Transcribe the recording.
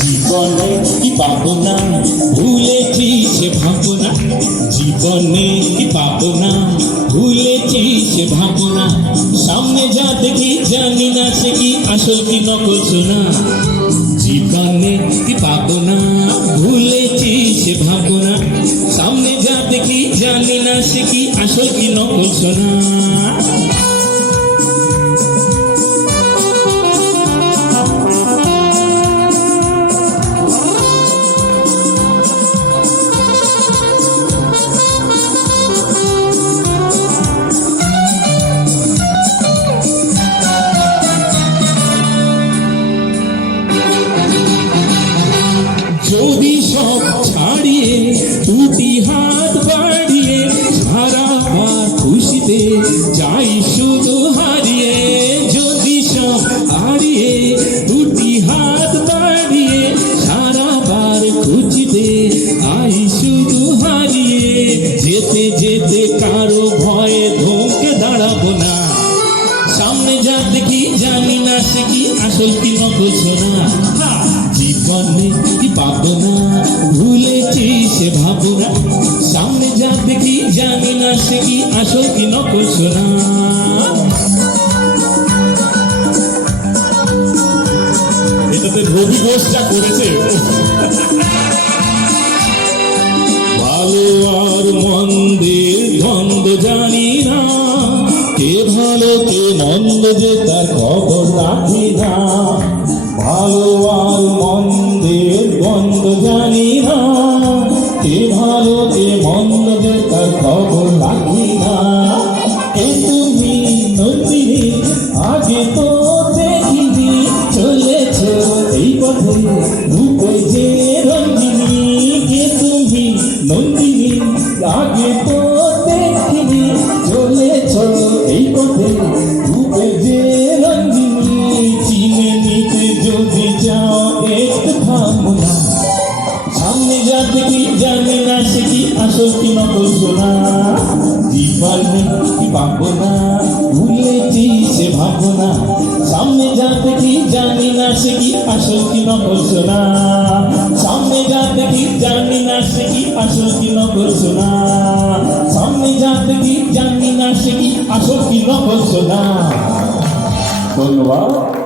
জীবনে কি পাবো না, ভুলেছি সে ভাবনা। জীবনে কি পাবো না, ভুলেছি সে ভাবনা। সামনে যা দেখি জানি না সে কি আসল কি নকল সোনা। জীবনে কি পাবো না, ভুলেছি সে ভাবনা। সামনে যা দেখি জানি না সে কি আসল কি নকল সোনা। যদি সব ছাড়িয়ে দুটি হাত বাড়িয়ে সারাবার খুশিতে যাই শুধু হারিয়ে। যদি সব হারিয়ে দুটি হাত বাড়িয়ে সারাবার খুশিতে আই শুধু হারিয়ে। যেতে যেতে কারো ভয়ে ধমকে দাঁড়াবো না। সামনে যা দেখি জানি না সে কি আসল কি নকল সোনা। জীবনে কি পাবো না, ভুলেছি সে ভাবনা। সামনে যা দেখি জানি না সে কি আসল কি নকল সোনা। এটাতে রবি ঘোষ যা করেছে। ভালো আর মন্দের দ্বন্দ্ব জানি না, কে ভালো কে মন্দ যে তার খবর রাখি না। ভালো আর মন্দের দ্বন্দ্ব জানি না, কে ভালো কে মন্দ যে তার খবর রাখি না। এ তুমি নন্দিনী আগে তো দেখিনি, চলেছ এই পথে রূপে যে রঞ্জিনী। এ তুমি নন্দিনী আগে তো দেখিনি, চলেছ এই পথে রূপে যে রঞ্জিনী। চিনে নিতে যদি যাও একটু থামো না। সামনে যা দেখি জানি না সে কি আসল কি নকল সোনা। জীবনে কি পাবো না, ভুলেছি সে ভাবনা। সামনে যা দেখি জানি না সে কি আসল কি নকল সোনা। সামনে যা দেখি জানি না সে কি আসল কি নকল সোনা। সামনে যা দেখি জানি না সে কি আসল কি নকল সোনা। ধন্যবাদ।